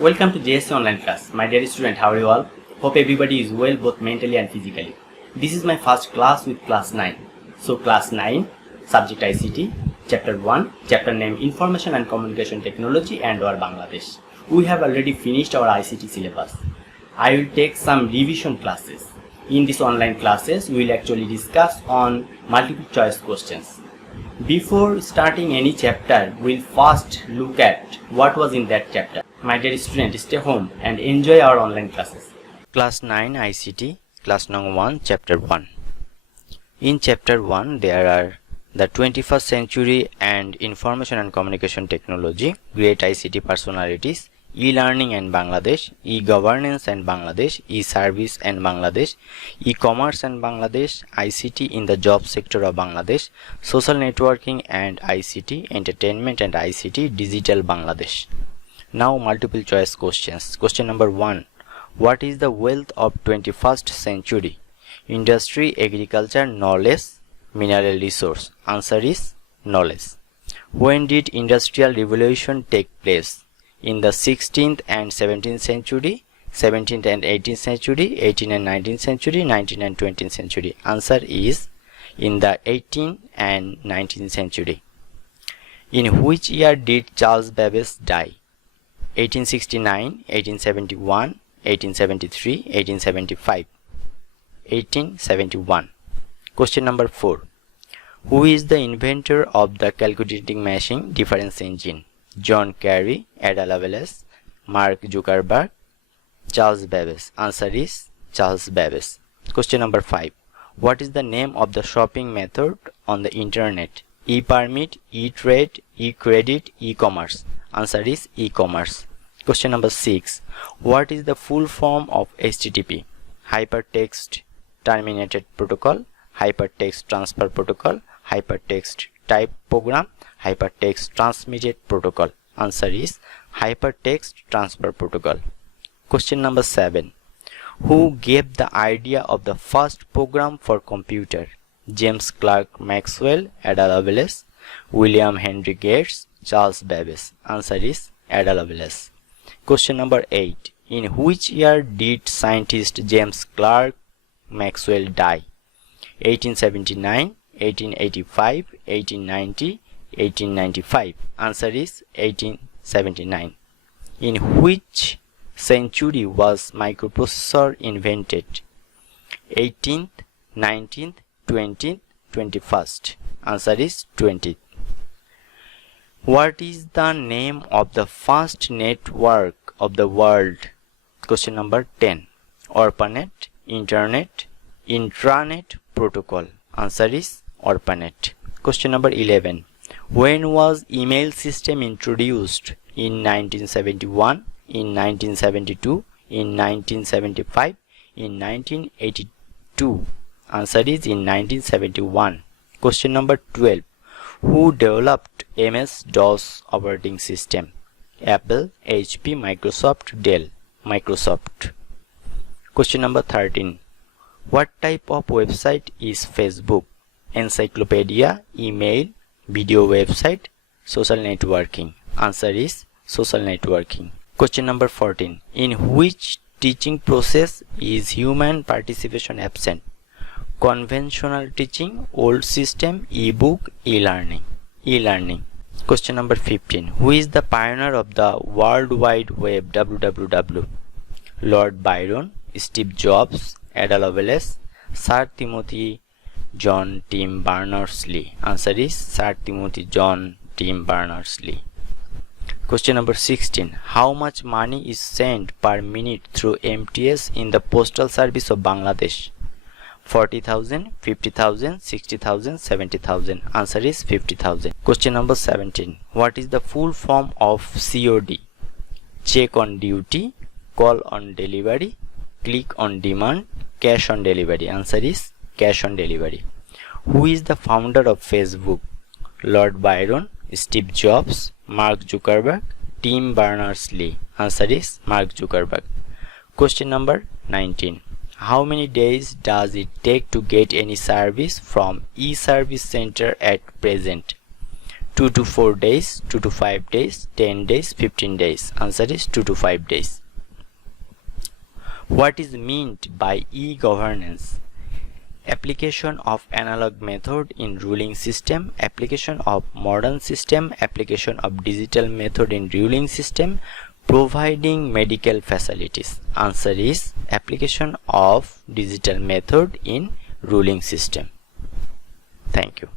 Welcome to JSC online class. My dear student, how are you all? Hope everybody is well both mentally and physically. This is my first class with class 9. So class 9, subject ICT, chapter 1, chapter name Information and Communication Technology and or Bangladesh. We have already finished our ICT syllabus. I will take some revision classes. In these online classes, we will actually discuss on multiple choice questions. Before starting any chapter, we'll first look at what was in that chapter. My dear student, stay home and enjoy our online classes. Class 9 ICT, class number 1, chapter 1. In chapter 1, there are the 21st century and information and communication technology, great ICT personalities, e-learning and Bangladesh, e-governance and Bangladesh, e-service and Bangladesh, e-commerce and Bangladesh, ICT in the job sector of Bangladesh, social networking and ICT, entertainment and ICT, digital Bangladesh. Now multiple choice questions. Question number 1. What is the wealth of 21st century? Industry, agriculture, knowledge, mineral resource. Answer is knowledge. When did industrial revolution take place? In the 16th and 17th century, 17th and 18th century, 18th and 19th century, 19th and 20th century. Answer is in the 18th and 19th century. In which year did Charles Babbage die? 1869, 1871, 1873, 1875. 1871. Question number 4. Who is the inventor of the calculating machine difference engine? John Cary, Ada Lovelace, Mark Zuckerberg, Charles Babbage. Answer is Charles Babbage. Question number 5. What is the name of the shopping method on the internet? E-permit, e-trade, e-credit, e-commerce. Answer is e-commerce. Question number 6. What is the full form of HTTP? Hypertext Terminated Protocol, Hypertext Transfer Protocol, Hypertext Type Program, Hypertext Transmitted Protocol. Answer is Hypertext Transfer Protocol. Question number 7. Who gave the idea of the first program for computer? James Clerk Maxwell, Ada Lovelace, William Henry Gates, Charles Babbage. Answer is Ada Lovelace. Question number 8. In which year did scientist James Clerk Maxwell die? 1879, 1885, 1890, 1895. Answer is 1879. In which century was microprocessor invented? 18th, 19th, 20th, 21st. Answer is 20th. What is the name of the first network of the world? Question number 10. ARPANET, Internet, Intranet Protocol. Answer is ARPANET. Question number 11. When was email system introduced? In 1971, in 1972, in 1975, in 1982. Answer is in 1971. Question number 12. Who developed MS-DOS operating system? Apple, HP, Microsoft, Dell. Microsoft. Question number 13. What type of website is Facebook? Encyclopedia, email, video website, social networking. Answer is social networking. Question number 14. In which teaching process is human participation absent? Conventional teaching, old system, e-book, e-learning. E-learning. Question number 15. Who is the pioneer of the World Wide Web, WWW? Lord Byron, Steve Jobs, Ada Lovelace, Sir Timothy John Tim Berners-Lee. Answer is Sir Timothy John Tim Berners-Lee. Question number 16. How much money is sent per minute through MTS in the postal service of Bangladesh? 40,000, 50,000, 60,000, 70,000. Answer is 50,000. Question number 17. What is the full form of COD? Check on duty, call on delivery, click on demand, cash on delivery. Answer is cash on delivery. Who is the founder of Facebook? Lord Byron, Steve Jobs, Mark Zuckerberg, Tim Berners-Lee. Answer is Mark Zuckerberg. Question number 19. How many days does it take to get any service from e-service center at present? 2 to 4 days, 2 to 5 days, 10 days, 15 days. Answer is 2 to 5 days. What is meant by e-governance? Application of analog method in ruling system, application of modern system, application of digital method in ruling system, providing medical facilities. Answer is application of digital method in ruling system. Thank you.